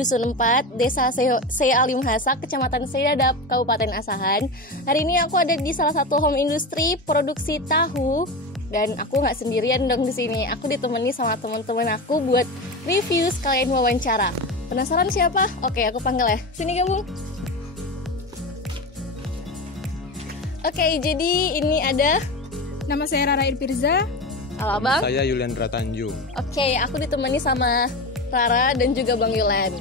Dusun 4, Desa Sealim Hasak, Kecamatan Seidadap, Kabupaten Asahan. Hari ini aku ada di salah satu home industry produksi tahu dan aku nggak sendirian dong di sini. Aku ditemani sama teman-teman aku buat review sekalian wawancara. Penasaran siapa? Oke, aku panggil ya. Sini gabung. Oke, jadi ini ada Nama saya Rara Irpirza. halo Abang. Saya Yulendra Tanjung. Oke, aku ditemani sama Rara dan juga Bang Yulen.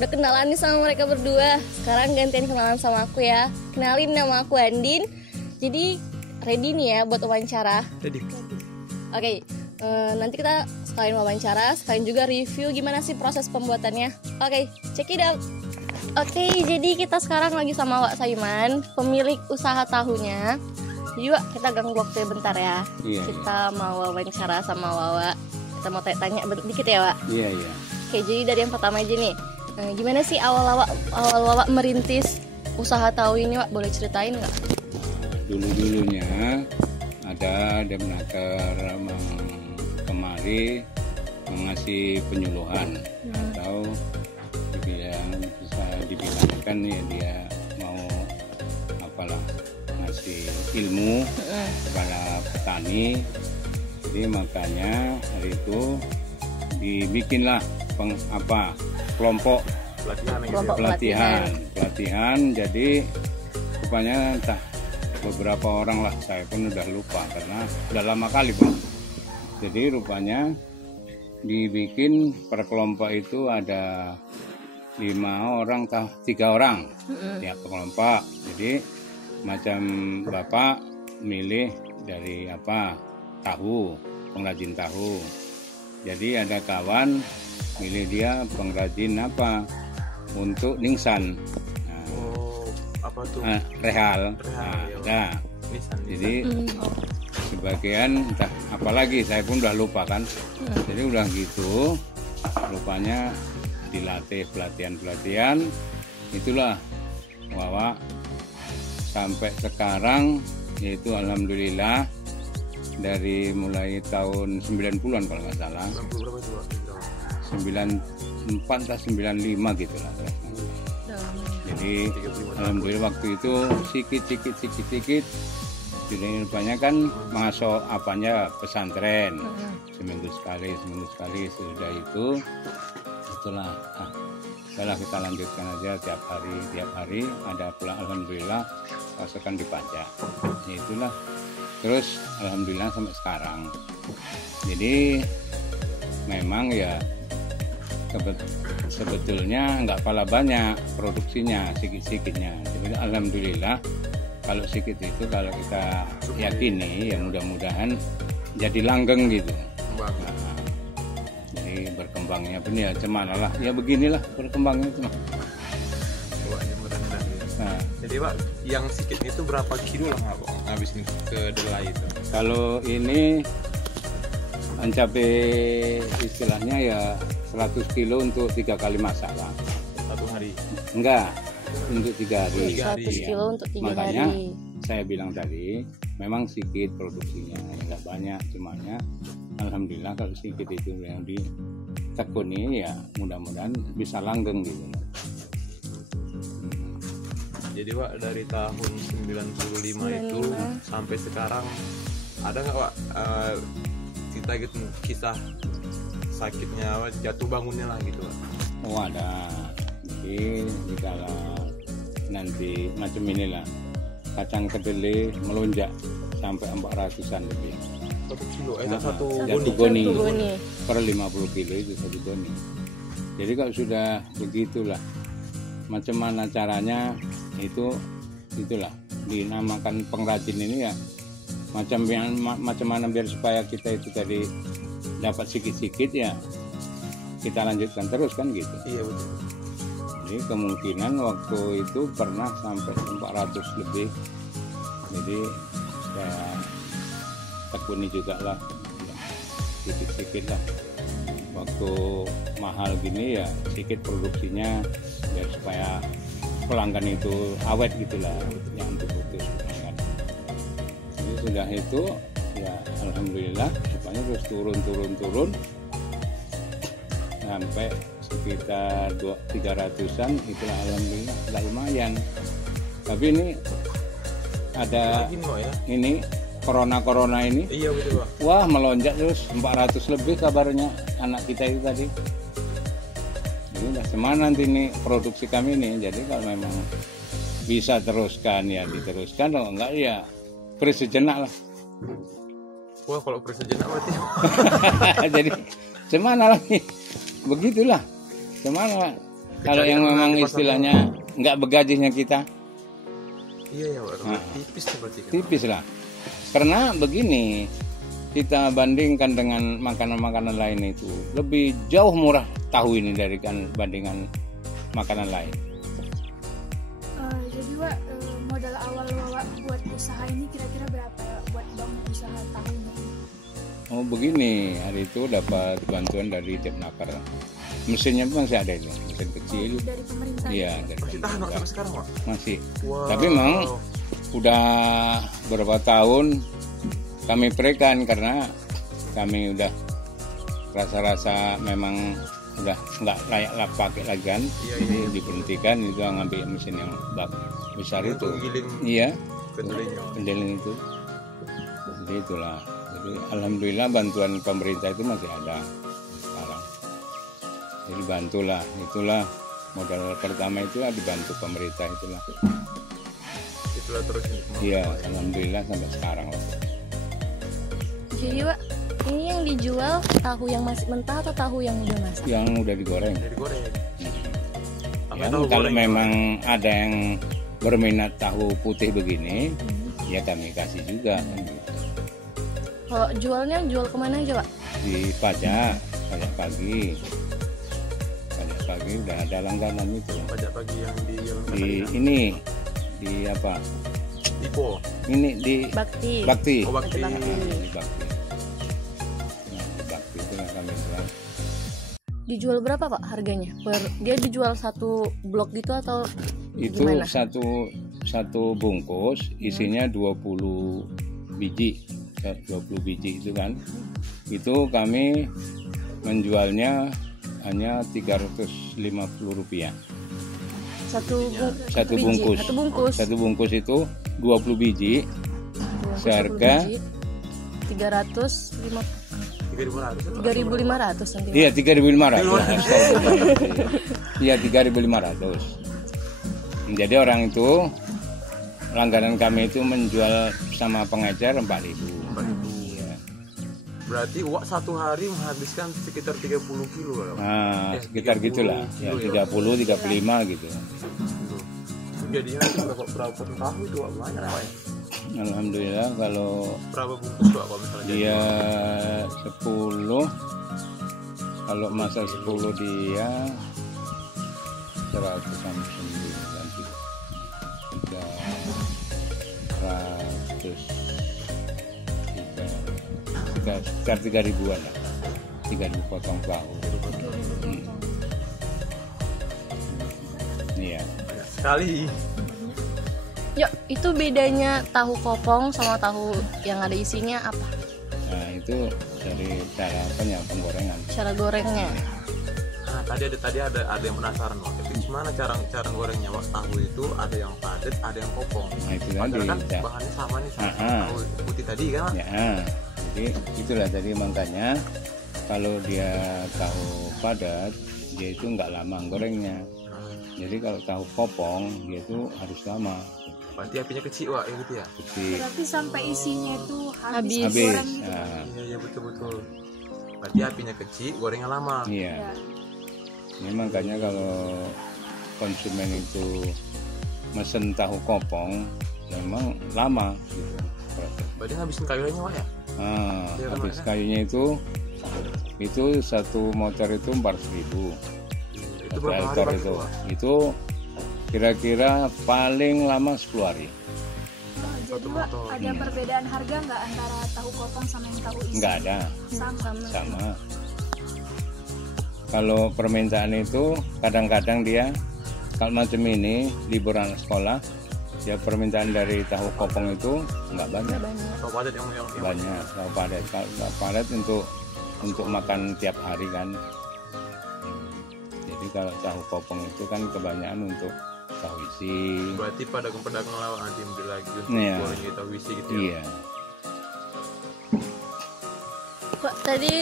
Udah kenalan nih sama mereka berdua. Sekarang gantian kenalan sama aku ya. Kenalin, nama aku Andin. Jadi ready nih ya buat wawancara. Jadi Oke, nanti kita sekalian wawancara, sekalian juga review gimana sih proses pembuatannya. Oke, check it out. Oke, jadi kita sekarang lagi sama Wak Saiman, pemilik usaha tahunya. Jadi Wak, kita ganggu waktunya bentar ya. Iya, Kita mau wawancara sama Wawa. Kita mau tanya dikit ya Wak. Iya. Oke, jadi dari yang pertama aja nih. Gimana sih awal Wawa merintis usaha tahu ini Wak? Boleh ceritain nggak? Dulu-dulunya ada Demnaker kemari mengasih penyuluhan atau bisa dibilangkan ya dia mau apalah ngasih ilmu kepada petani. Jadi makanya hari itu dibikinlah kelompok pelatihan. Jadi rupanya entah beberapa orang lah, saya pun udah lupa karena udah lama kali Bang. Jadi rupanya dibikin per kelompok itu ada 5 orang, 3 orang tiap kelompok. Jadi macam bapak milih dari tahu, pengrajin tahu. Jadi ada kawan milih dia pengrajin untuk ningsan. apa tuh? Rehal. Ya. Jadi sebagian apalagi saya pun udah lupa kan. Jadi udah gitu rupanya dilatih pelatihan itulah Wawa sampai sekarang, yaitu alhamdulillah dari mulai tahun 90-an kalau nggak salah 94 atau 95 gitu lah. Jadi alhamdulillah waktu itu sedikit jadi rupanya kan masuk pesantren seminggu sekali sudah itulah setelah kita lanjutkan aja tiap hari ada pula alhamdulillah pasokan di pajak. Itulah terus alhamdulillah sampai sekarang. Jadi memang ya sebetulnya nggak pala banyak produksinya, sikit-sikitnya. Jadi alhamdulillah kalau sedikit itu kalau kita yakini ya mudah-mudahan jadi langgeng gitu. Jadi berkembangnya pun ya cemana lah, ya beginilah berkembangnya cuma. Nah, jadi Pak, yang sedikit itu berapa kilo lah Pak habis ke delai itu? Kalau ini mencapai istilahnya ya 100 kilo untuk 3 kali masak lah. Satu hari? Enggak, untuk 3 hari. 100 kilo untuk 3 Makanya hari. saya bilang tadi memang sedikit produksinya, enggak banyak, cumanya alhamdulillah kalau sedikit itu yang ditekuni ya mudah-mudahan bisa langgeng gitu. Jadi Pak dari tahun 95 itu sampai sekarang ada nggak Pak kita gitu kisah sakitnya jatuh bangunnya lah gitu Pak? Oh ada. Jadi kalau nanti macam inilah kacang kedelai melonjak sampai 400-an lebih. 1 kilo, satu satu goni. Goni. Per 50 kilo itu 1 goni. Jadi kalau sudah begitulah macam mana caranya itulah dinamakan pengrajin ini ya macam mana biar supaya kita itu tadi dapat sikit-sikit ya kita lanjutkan terus kan gitu. Iya betul. Jadi kemungkinan waktu itu pernah sampai 400 lebih. Jadi saya tekuni juga lah sedikit-sedikit lah. Waktu mahal gini ya sedikit produksinya biar supaya pelanggan itu awet gitulah, yang putus pelanggan. Jadi sudah itu ya alhamdulillah rupanya terus turun sampai sekitar 300-an, itulah alhamdulillah nggak lumayan. Tapi ini ada Lagi nih, Wak, ya. ini corona ini, Iya betul, Wak. wah melonjak terus 400 lebih kabarnya anak kita itu tadi. Jadi udah semana nanti ini produksi kami ini. Jadi kalau memang bisa teruskan ya diteruskan, kalau enggak ya freeze sejenak lah. Wah, kalau presiden berarti Jadi semana lagi, begitulah semana. Kalau yang memang istilahnya nggak begajihnya kita, iya ya, Wak. Tipis tuh berarti kan. tipis lah. Karena begini, kita bandingkan dengan makanan-makanan lain itu lebih jauh murah tahu ini dari kan bandingan makanan lain. Jadi Wak, modal awal Wak buat usaha ini kira-kira berapa ya, buat bangun usaha tahu ini? Oh begini, hari itu dapat bantuan dari Depnaker. Mesinnya pun masih ada itu, mesin kecil. Dari pemerintah? Iya, dari Masih tahan, Wak, pemerintah. sampai sekarang, Wak. Masih. Wow. Tapi memang udah beberapa tahun kami berikan karena kami udah rasa-rasa memang udah nggak layak lah pakai lagi kan. Iya, Jadi iya. diberhentikan itu ngambil mesin yang besar itu. Untuk giling Iya, kedelainya. pendeling itu. Jadi itulah. Jadi alhamdulillah bantuan pemerintah itu masih ada sekarang. Jadi bantulah, itulah modal pertama itu dibantu pemerintah itulah. Itulah terus ini. Iya, alhamdulillah sampai sekarang lah. Jadi Wak, ini yang dijual tahu yang masih mentah atau tahu yang udah masak? Yang udah digoreng. Jadi goreng. Apa Ya, tahu kalau goreng? memang ada yang berminat tahu putih begini, ya kami kasih juga kan gitu. Kalau jualnya jual kemana aja Wak? Di pajak pagi. Pajak pagi udah ada langganan itu. Pajak pagi yang di Jalan Di Kasarina. ini di apa? Ipo. Ini di Bakti. Bakti. Oh, Bakti. Nah, di Bakti. Nah, di Bakti itu yang kami jual. Dijual berapa Pak harganya? Dia dijual satu blok gitu atau Itu gimana? satu bungkus isinya 20 biji. 20 biji itu kan. Itu kami menjualnya hanya Rp350. Satu bungkus. Satu bungkus. Satu bungkus itu 20 biji. Seharga 350 3.500. 3.500 nanti. iya 3.500. Iya 3.500. Jadi orang itu langganan kami itu menjual sama pengecer 4.000. Iya. Berarti Wak satu hari menghabiskan sekitar 30 kilo lah. Nah, sekitar 30 gitulah. Ya, kilo ya. 30 35 gitu. Jadinya berapa tahu itu Wak? Banyak lah, Wak, ya? Alhamdulillah kalau Berapa bungkus Wak kalau misalnya jadi? dia 10, kalau masa 10 dia 100 sampai 9 sekitar 3.000-an lah, 3.000 potong tahu. Iya. Banyak sekali. Yuk, itu bedanya tahu kopong sama tahu yang ada isinya apa? Nah itu dari cara penggorengan. Cara gorengnya. Nah, tadi ada yang penasaran Wak. Itu gimana cara gorengnya Wak? Tahu itu ada yang padat, ada yang kopong. Nah itu tadi. Padahal kan Ya. bahannya sama nih sama Ah. tahu putih tadi kan? Wak? Ya, jadi itulah tadi makanya kalau dia tahu padat dia itu nggak lama gorengnya. Jadi kalau tahu kopong dia itu harus lama. Berarti apinya kecil Wak, ya gitu ya? Kecil. Berarti sampai isinya itu Habis. habis Habis. goreng gitu. Nah, Iya betul. Berarti apinya kecil, gorengnya lama. iya. Ya. Ini makanya kalau konsumen itu mesen tahu kopong memang lama gitu proses. Berarti ngabisin kayunya Wak ya? Nah, Iya, habis kan, kayunya itu satu motor itu 400.000. Itu berapa hari Wak, itu Wak? itu kira-kira paling lama 10 hari. Nah, jadi Wak, motor. ada perbedaan harga nggak antara tahu kopong sama yang tahu isi? Nggak ada, Sama. kalau permintaan itu kadang-kadang dia kalau macam ini liburan sekolah ya permintaan dari tahu kopong itu nggak banyak. Tahu padat yang Banyak tahu padat. Kalau tahu padat untuk makan tiap hari kan. Jadi kalau tahu kopong itu kan kebanyakan untuk tahu isi. Berarti pada pedagang lawak nanti beli lagi untuk Iya. goreng tahu isi gitu ya. Iya. Pak, tadi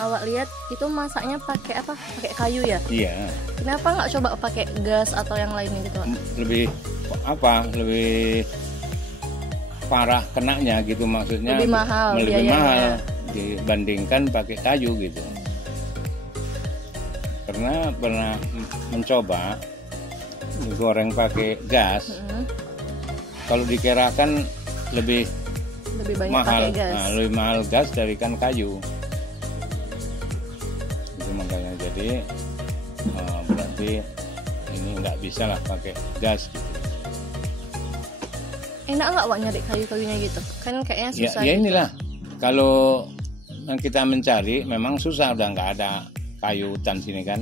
awak lihat itu masaknya pakai apa? Pakai kayu ya? Iya. Kenapa nggak coba pakai gas atau yang lainnya gitu, Pak? Lebih lebih parah kenanya gitu, maksudnya Lebih mahal lebih biayanya. mahal dibandingkan pakai kayu gitu. Karena pernah mencoba goreng pakai gas, kalau dikirakan lebih Lebih banyak mahal, pakai gas. lebih mahal gas dari kan kayu. Itu makanya jadi berarti ini nggak bisa lah pakai gas gitu. Enak nggak Wak nyari kayu-kayunya gitu? Kan kayaknya Ya, susah. ya gitu. inilah kalau yang kita mencari memang susah, udah nggak ada kayu hutan sini kan.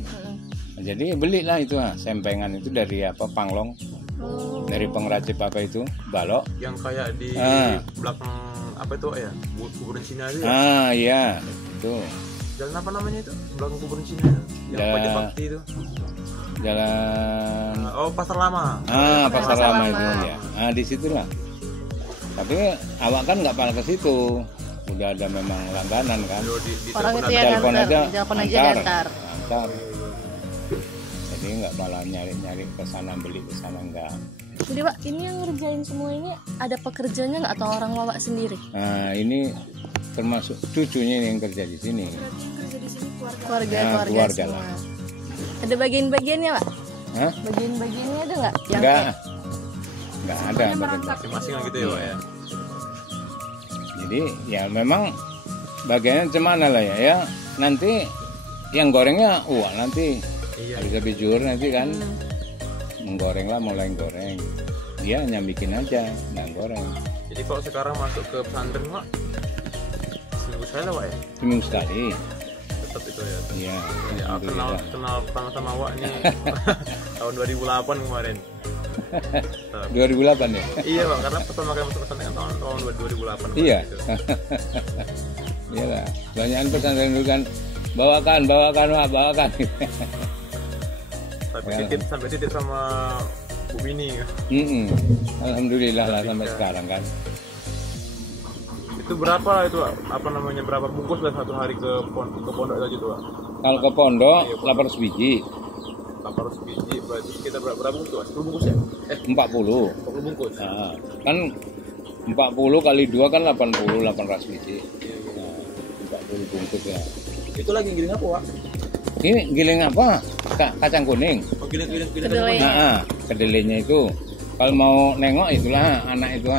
Jadi belilah itu sempengan itu dari Panglong, Oh. dari pengrajin apa itu balok. Yang kayak di Ah. belakang apa itu ya? Kuburan Cina itu ya. Iya itu Jalan apa namanya itu? Belakang kuburan Cina yang Jalan- Pajak Bakti itu. jalan. Oh, Pasar Lama. Pasar Pasar Lama Lama. itu ya. Di situlah. Tapi awak kan nggak pernah ke situ. Udah ada memang langganan kan. Di Orang itu telepon yang Telepon nganter, aja, telepon aja antar. diantar. Jadi nggak malah nyari-nyari ke sana, beli ke sana nggak. Jadi Pak, ini yang ngerjain semua ini ada pekerjanya nggak atau orang Wawak sendiri? Nah ini termasuk cucunya ini yang kerja di sini. Berarti yang kerja di sini keluarga. Keluarga keluarga semua. lah. Ada bagian-bagiannya Pak? Hah? Bagian-bagiannya ada nggak? Yang Enggak. kayak- Enggak ada. Semuanya bagian. merangkap. masing-masing lah gitu ya, Pak ya. Jadi ya memang bagiannya cemana lah ya. Nanti yang gorengnya nanti Iya. bisa bijur nanti kan. Menggoreng lah, mulai goreng. Dia nyambikin aja, nggak goreng. Jadi kalau sekarang masuk ke pesantren, Pak, seminggu sekali lah, Pak ya. Seminggu sekali. Tetap itu ya. Iya. Jadi aku kenal pertama sama Wak nih tahun 2008 kemarin. 2008 ya. Iya Pak, karena pertama kali masuk pesantren kan tahun 2008. Pak, Iya. gitu. Iyalah. Banyakan pesantren dulu kan bawakan Wak, bawakan. Sampai titip sama Bu Mini. Alhamdulillah lah sampai sekarang kan. Itu berapa lah itu, Pak? Apa namanya, berapa bungkus lah satu hari ke pondok aja tuh, Pak? Kalau ke pondok 800 biji, 800 biji, berarti kita berapa bungkus tuh, Pak? 10 bungkus ya? 40. 40 bungkus. Nah, kan 40 kali 2 kan 80, 800 biji. Nah, 40 bungkus ya. Itu lagi giling apa, Pak? Ini giling apa? Kacang kuning. Oh, giling Kedelai. Kedelainya itu. Kalau mau nengok itulah anak itu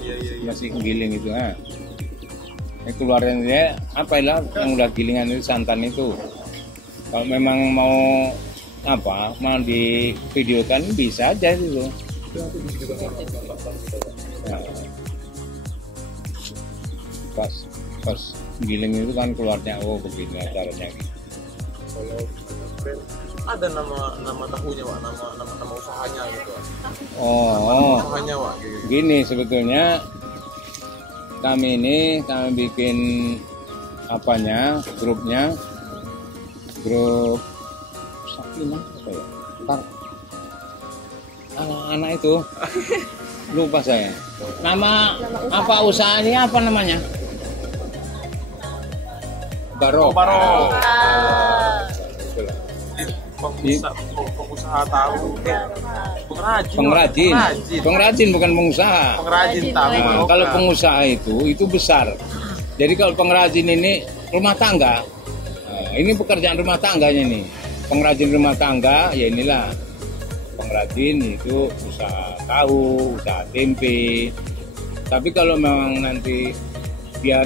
Iya. masih giling itu Ini keluarin dia apa lah yang udah gilingan itu santan itu. Kalau memang mau mau di videokan bisa aja itu. Nah, pas giling itu kan keluarnya begini caranya. Kalau ada nama tahunya, Pak, nama usahanya gitu, Pak. Usahanya, Pak. Gitu. Gini sebetulnya kami bikin grupnya grup Sakinah apa ya? Anak-anak itu lupa saya. Nama apa usahanya apa namanya? Baro. Pengusaha tahu, pengrajin bukan pengusaha. Pengrajin tahu. Nah, kalau pengusaha itu besar. Jadi kalau pengrajin ini rumah tangga, ini pekerjaan rumah tangganya nih. Pengrajin rumah tangga ya inilah pengrajin itu usaha tahu, usaha tempe. Tapi kalau memang nanti dia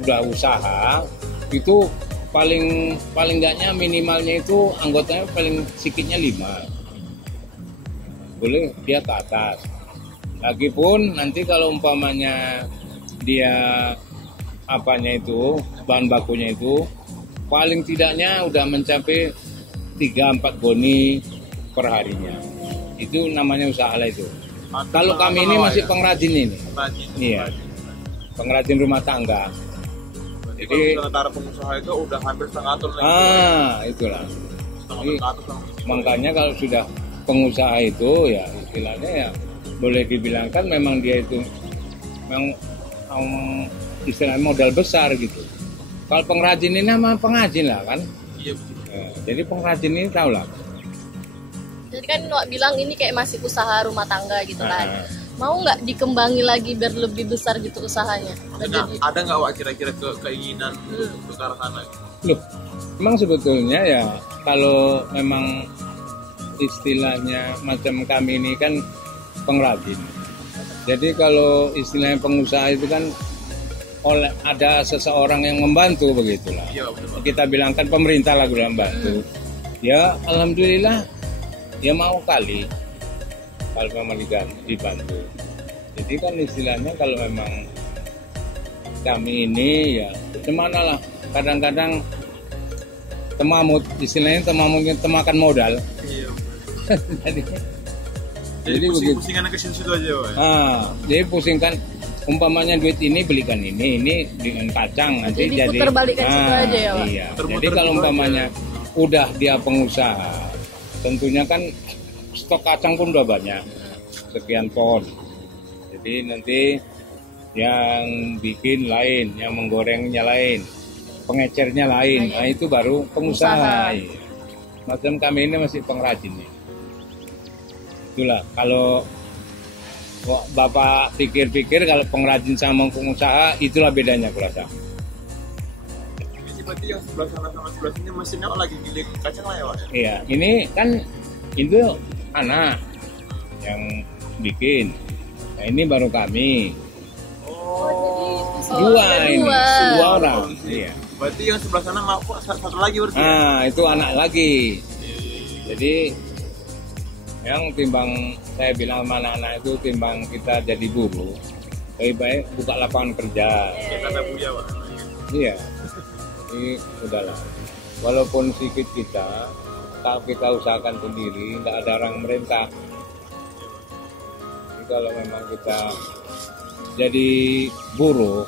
udah usaha itu paling enggaknya minimalnya itu anggotanya paling sedikitnya 5. Boleh dia ke atas. Lagipun nanti kalau umpamanya dia bahan bakunya itu paling tidaknya udah mencapai 3-4 goni per harinya. Itu namanya usaha lah itu. Kalau kami ini masih pengrajin ini. Iya. Pengrajin rumah tangga. Jadi antara pengusaha itu udah hampir setengah ton lagi. Itulah. Jadi, makanya kalau sudah pengusaha itu ya istilahnya ya boleh dibilangkan memang dia itu memang istilahnya modal besar gitu. Kalau pengrajin ini nama pengrajin lah kan. Iya. Jadi pengrajin ini tahu lah. Jadi kan Wak bilang ini kayak masih usaha rumah tangga gitu kan. Nah. Mau nggak dikembangi lagi biar lebih besar gitu usahanya? Ada nggak Wak kira-kira keinginan untuk ke arah sana? Loh, memang sebetulnya ya kalau memang istilahnya macam kami ini kan pengrajin. Jadi kalau istilahnya pengusaha itu kan ada seseorang yang membantu begitulah. Iya, betul. Kita bilangkan pemerintah lah yang membantu. Ya alhamdulillah ya mau kali kalau memang dibantu. Jadi kan istilahnya kalau memang kami ini ya kemana lah kadang-kadang temakan modal. Iya. jadi begitu. Pusingan ke situ aja, Wak. Jadi pusingkan umpamanya duit ini belikan ini dengan kacang nanti jadi putar balikan situ aja ya, Wak. Iya. Jadi kalau umpamanya udah dia pengusaha, tentunya kan stok kacang pun udah banyak, sekian pohon. Jadi nanti yang bikin lain, yang menggorengnya lain, pengecernya lain, nah itu baru pengusaha. Iya. Macam kami ini masih pengrajin ya. Itulah kalau Bapak pikir-pikir kalau pengrajin sama pengusaha itulah bedanya kurasa. Berarti yang sebelah sana sama sebelah sini mesinnya lagi giling kacang lah ya, Wak? Iya, ini kan itu anak yang bikin. Nah ini baru kami. Dua orang. Iya. Berarti yang sebelah sana satu lagi berarti. Nah, itu anak lagi. Jadi yang timbang saya bilang sama anak-anak itu timbang kita jadi buruh, lebih baik buka lapangan kerja. Ya kata Buya, Wak. Iya. Jadi udahlah. Walaupun sedikit kita, kalau kita usahakan sendiri, nggak ada orang merintah. Jadi kalau memang kita jadi buruh,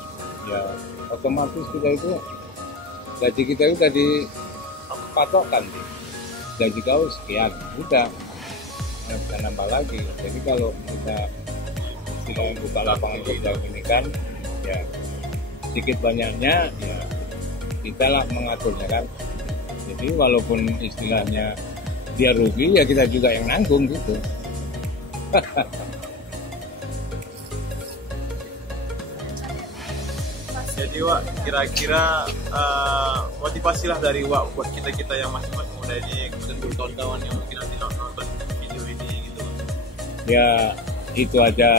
ya otomatis kita itu gaji kita itu tadi patokan sih. Gaji kau sekian, udah nggak bisa nambah lagi. Jadi kalau kita buka lapangan kerja ini kan, ya sedikit banyaknya ya kita lah mengaturnya kan. Jadi walaupun istilahnya dia rugi ya kita juga yang nanggung gitu. Jadi Wak, kira-kira motivasi lah dari Wak buat kita yang masih muda ini dan kawan-kawan yang mungkin nanti nonton video ini gitu. Ya itu aja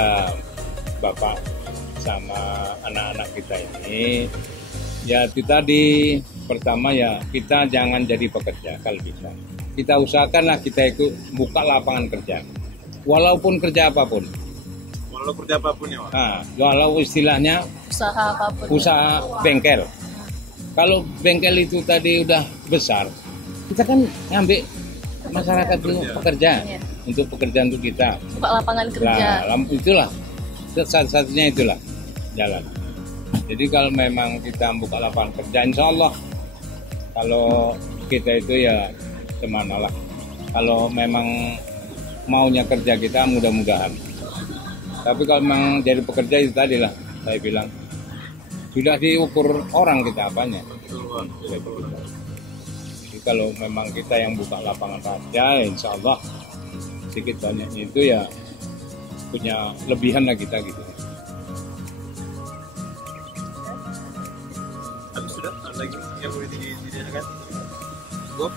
Bapak sama anak-anak kita ini. Ya itu tadi pertama ya kita jangan jadi pekerja kalau bisa. Kita usahakanlah kita itu buka lapangan kerja. Walaupun kerja apapun. Walau kerja apapun ya, Wak. Nah, walau istilahnya Usaha apapun. usaha bengkel. Kalau bengkel itu tadi udah besar, kita kan ngambil masyarakat itu pekerja Iya. untuk pekerjaan untuk kita. Buka lapangan kerja. Nah, itulah satu-satunya itulah jalan. Jadi kalau memang kita buka lapangan kerja, insya Allah kalau kita itu ya kemana lah. Kalau memang maunya kerja kita mudah-mudahan. Tapi kalau memang jadi pekerja itu tadi lah saya bilang sudah diukur orang kita apanya. Jadi kalau memang kita yang buka lapangan kerja, insya Allah sedikit banyaknya itu ya punya lebihan lah kita gitu. Tapi sudah lagi yang boleh ditanyakan. Go.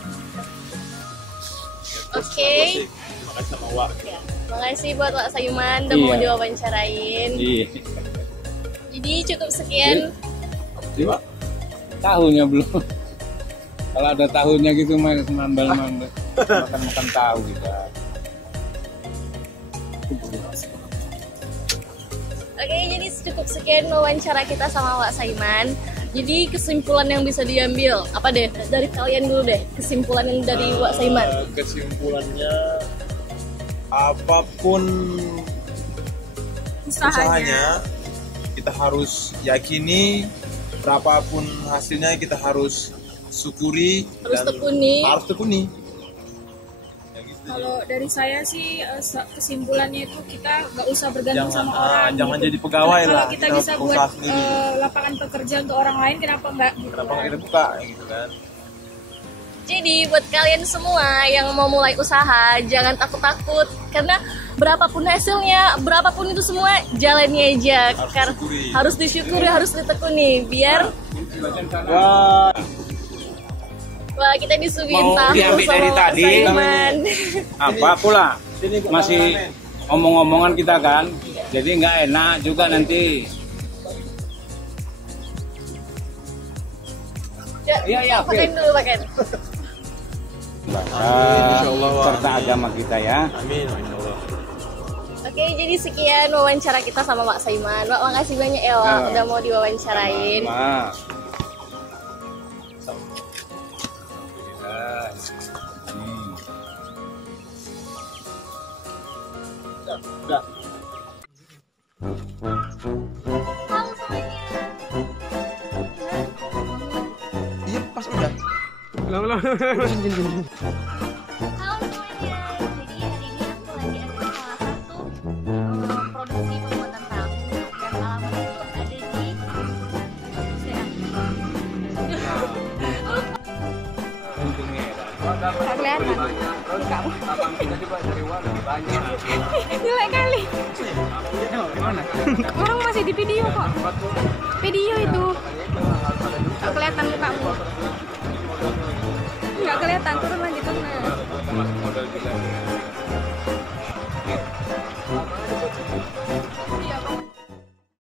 Oke. Terima kasih sama Wak. Ya. Makasih buat Wak Sayuman udah mau diwawancarain. Iya. Jadi cukup sekian. Wak. Tahunya belum. Kalau ada tahunya gitu mambal makan tahu gitu. Oke, jadi cukup sekian wawancara kita sama Wak Saiman. Jadi kesimpulan yang bisa diambil apa deh dari kalian dulu deh, kesimpulan yang dari Wak Saiman. Kesimpulannya apapun usahanya kita harus yakini, berapapun hasilnya kita harus syukuri Harus dan tekuni. harus tekuni. Kalau dari saya sih kesimpulannya itu kita nggak usah bergantung sama orang. Jangan gitu. jadi pegawai Kalau lah. kita bisa usaha buat sendiri. lapangan pekerja untuk orang lain, kenapa enggak? Gitu Kenapa kan. nggak kita buka gitu kan? Jadi buat kalian semua yang mau mulai usaha, jangan takut-takut karena berapapun hasilnya, berapapun itu semua jalani aja. Harus disyukuri, harus ditekuni biar wah kita disuguhin Mau tahu diambil dari sama tadi. Saiman. Apa pula masih omong-omongan kita kan, jadi nggak enak juga nanti. Iya, Pakein dulu, pakein. Insyaallah serta agama kita ya. Amin, insyaallah. Oke, jadi sekian wawancara kita sama Pak Saiman. Pak, makasih banyak ya, Pak, udah mau diwawancarain. Iya, pas udah. Halo semuanya, jadi hari ini aku lagi ada di salah satu produksi pembuatan tahu dan alamat itu ada di nggak kelihatan kamu jelek kali orang masih di video kok, video itu nggak kelihatan mukamu, nggak kelihatan turun